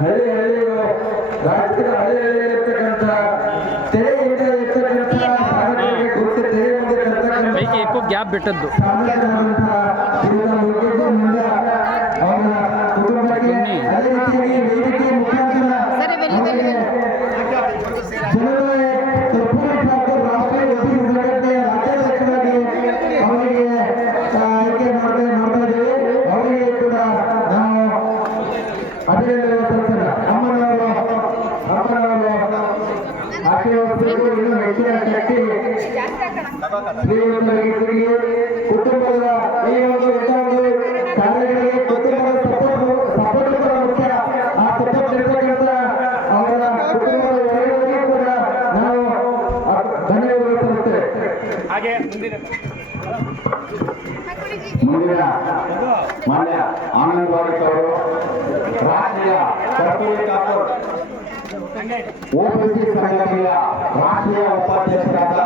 ಹಳ್ಳಿ ಹಳ್ಳಿಗೂ ರಾಜ್ಯದ ಹಳ್ಳಿ ಹಳ್ಳಿ ಇರ್ತಕ್ಕಂಥ ತೆರೆಯಿಂದ ಇರ್ತಕ್ಕಂಥ ಸಾಧಕರಿಗೆ ಗುರುತು ತೆರೆ ಮುಂದೆ ತರ್ತಕ್ಕಂಥ ಬೈಕ್ ఎక్కువ ಗ್ಯಾಪ್ ಬಿಟ್ಟದ್ದು ಸಾಧಕರಾದಂಥ ಶ್ರೀಯುತ ಮುರುಗೇಶ್ ಮುಂದೆ ಅವರ ಕುಟುಂಬಕ್ಕೆ ಅದೇ ರೀತಿಯಾಗಿ ವೇದಿಕೆ ಮುಖಾಂತರ ಅವರಿಗೆ ಜನರೇ ಕರ್ಪೂರ ಠಾಕೂರ್ ರಾಷ್ಟ್ರೀಯ ವಸತಿ ಸಂಘಟನೆಯ ರಾಜ್ಯಾಧ್ಯಕ್ಷರಾಗಿ ಅವರಿಗೆ ಆಯ್ಕೆ ಮಾಡ್ತಾ ಇದ್ದೇವೆ. ಅವರಿಗೆ ಕೂಡ ನಾವು ಅಭಿನಂದನೆ ಸಲ್ಲಿಸೋಣ. ಅಮ್ಮನವರು ಆಶೀರ್ವದಿಸಬೇಕು. ಇನ್ನೂ ಹೆಚ್ಚಿನ ಶಕ್ತಿ ಶ್ರೀಮಂತರಿಗೆ ಸಿಗಲಿ. ಕುಟುಂಬದ ಈ ಒಂದು ಕಾರ್ಯಗಳಿಗೆ ಕುಟುಂಬದ ಸಪೋರ್ಟ್ ಕೂಡ ಮುಖ್ಯ. ಆ ಸಪೋರ್ಟ್ ಇರತಕ್ಕಂಥ ಅವರ ಕುಟುಂಬದ ಒಳ್ಳೆಯವರಿಗೂ ಕೂಡ ನಾವು ಧನ್ಯವಾದ ಸಲ್ಲಿಸ್ತೇವೆ. ಮುಂದಿನ ಮಾನ್ಯ ಆನಂದ್ ವಾರಿಕ್ ಅವರು ರಾಷ್ಟ್ರೀಯ ಕರ್ಪೂರ ಠಾಕೂರ್ ಓಬಿಸಿ ಸಂಘಟನೆಯ ರಾಷ್ಟ್ರೀಯ ಉಪಾಧ್ಯಕ್ಷರಾದ